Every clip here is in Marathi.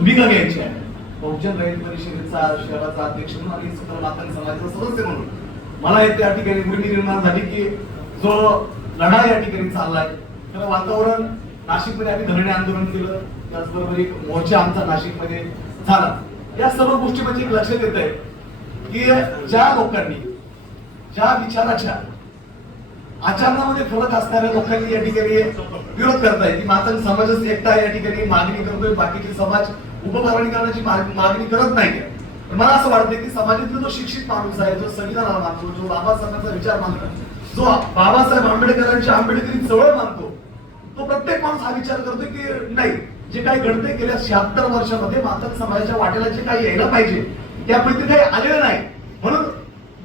भूमिका घ्यायची आहे. बहुजन रयत परिषदेचा शहराचा अध्यक्ष म्हणून आणि सकल मातांनी समाजाचा सदस्य म्हणून मला त्या ठिकाणी उर्मी निर्माण झाली की जो लढा या ठिकाणी चाललाय तर वातावरण नाशिकमध्ये आम्ही धरणे आंदोलन केलं, त्याचबरोबर एक मोर्चा आमचा नाशिकमध्ये झाला. या सर्व गोष्टी म्हणजे एक लक्षात येत आहे की ज्या लोकांनी ज्या विचाराच्या आचरणामध्ये फरक असणाऱ्या लोकांनी या ठिकाणी विरोध करताय की मात्र समाजच एकटा या ठिकाणी मागणी करतोय, बाकीचे समाज उपकरणीकरणाची मागणी करत नाही. मला असं वाटतं की समाजातील जो शिक्षित माणूस आहे, जो संविधानाला मानतो, जो बाबासाहेबांचा विचार मानतो, जो बाबासाहेब आंबेडकरांची आंबेडकरी चळवळ मानतो, तो प्रत्येक माणूस हा विचार करतो की नाही, जे काही घडते गेल्या 76 वर्षामध्ये मातंग समाजाच्या वाटेला जे काही यायला पाहिजे त्यापैकी काही आलेलं नाही. म्हणून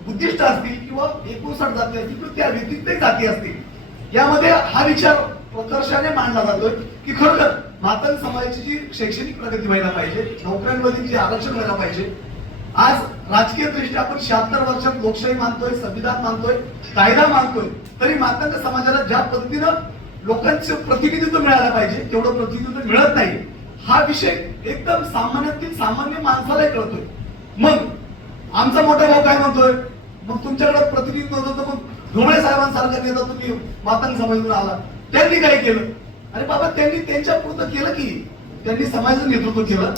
बुद्धिस्ट असतील किंवा 59 जाती असतील किंवा त्या व्यतिरिक्त जाती असतील, यामध्ये हा विचार प्रकर्षाने मांडला जातोय की खरंतर मातंग समाजाची जी शैक्षणिक प्रगती व्हायला पाहिजे, नोकऱ्यांमध्ये जे आरक्षण व्हायला पाहिजे. आज राजकीय दृष्ट्या आपण 76 वर्षात लोकशाही मानतोय, संविधान मानतोय, कायदा मानतोय, तरी मातंग समाजाला ज्या पद्धतीनं लोकांचं प्रतिनिधित्व मिळायला पाहिजे तेवढं प्रतिनिधित्व मिळत नाही. हा विषय एकदम सामान्यातील सामान्य माणसाला कळतोय. मग आमचा मोठा भाऊ काय म्हणतोय, मग तुमच्याकडे प्रतिनिधित्व होतं तर मग ढोबळे साहेबांसारखा नेता तुम्ही मातंग समाजातून आला, त्यांनी काय केलं? अरे बाबा, त्यांनी त्यांच्या पुरतं केलं की त्यांनी समाजाचं नेतृत्व केलं,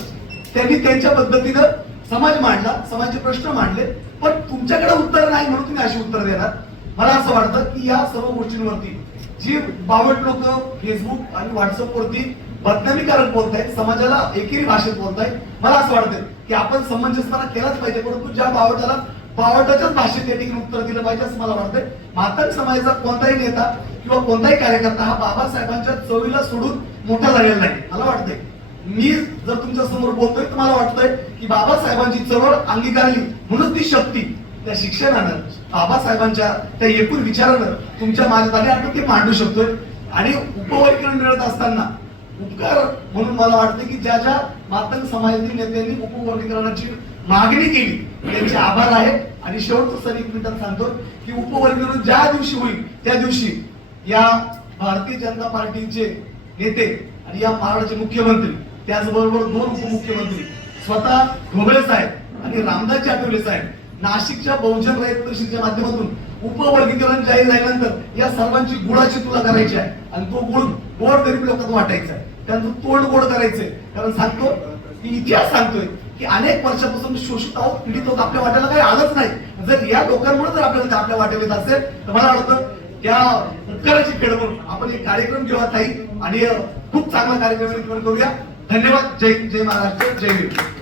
त्यांनी त्यांच्या पद्धतीनं समाज मांडला, समाजाचे प्रश्न मांडले, पण तुमच्याकडे उत्तर नाही म्हणून तुम्ही अशी उत्तर देणार. मला असं वाटतं की या सर्व गोष्टींवरती जी बावट लोक फेसबुक आणि व्हॉट्सअप वरती बदनामीकारक बोलतायत, समाजाला एकेरी भाषेत बोलतायत, मला असं वाटतं की आपण समंजसपणा केलाच पाहिजे, परंतु ज्या बावटाला बावटाच्याच भाषेत या ठिकाणी उत्तर दिलं पाहिजे असं मला वाटतंय. मातंग समाजाचा कोणताही नेता किंवा कोणताही कार्यकर्ता हा बाबासाहेबांच्या चळवळीला सोडून मोठा झालेला नाही. मला वाटतंय, मी जर तुमच्या समोर बोलतोय तर मला वाटतंय की बाबासाहेबांची चळवळ अंगीकारली म्हणून ती शक्ती त्या शिक्षणानं, बाबासाहेबांच्या त्या एकूण विचारानं तुमच्या माझ्यात आली आणि ते मांडू शकतोय. आणि उपवर्गीकरण मिळत असताना उपकार म्हणून मला वाटतं की ज्या ज्या मातंग समाजातील नेत्यांनी उपवर्गीकरणाची मागणी केली त्यांचे आभार आहेत. आणि शेवटचं सर 1 मिनिटात सांगतो की उपवर्गीकरण ज्या दिवशी होईल त्या दिवशी या भारतीय जनता पार्टीचे नेते आणि या महाराष्ट्राचे मुख्यमंत्री, त्याचबरोबर 2 उपमुख्यमंत्री, स्वतः ढोबळे साहेब आणि रामदासजी आठवले साहेब नाशिकच्या बहुजन रयत परिषदेच्या माध्यमातून उपवर्गीकरण जाहीर झाल्यानंतर या सर्वांची गुळाची तुला करायची आहे आणि तो गुळ गोड गरीब लोकांना वाटायचा आहे, त्यांचं तोंड गोड करायचंय. कारण सांगतो की इतिहास सांगतोय की अनेक वर्षापासून शोषित आहोत, पीडित आहोत, आपल्या वाट्याला काही आलंच नाही. जर या लोकांमुळे जर आपल्याला आपल्या वाटेला येत असेल तर मला वाटतं त्या उपकाराची फेड म्हणून आपण एक कार्यक्रम घेऊया ताई आणि खूप चांगला कार्यक्रम करूया. धन्यवाद. जय महाराष्ट्र, जय हिंद.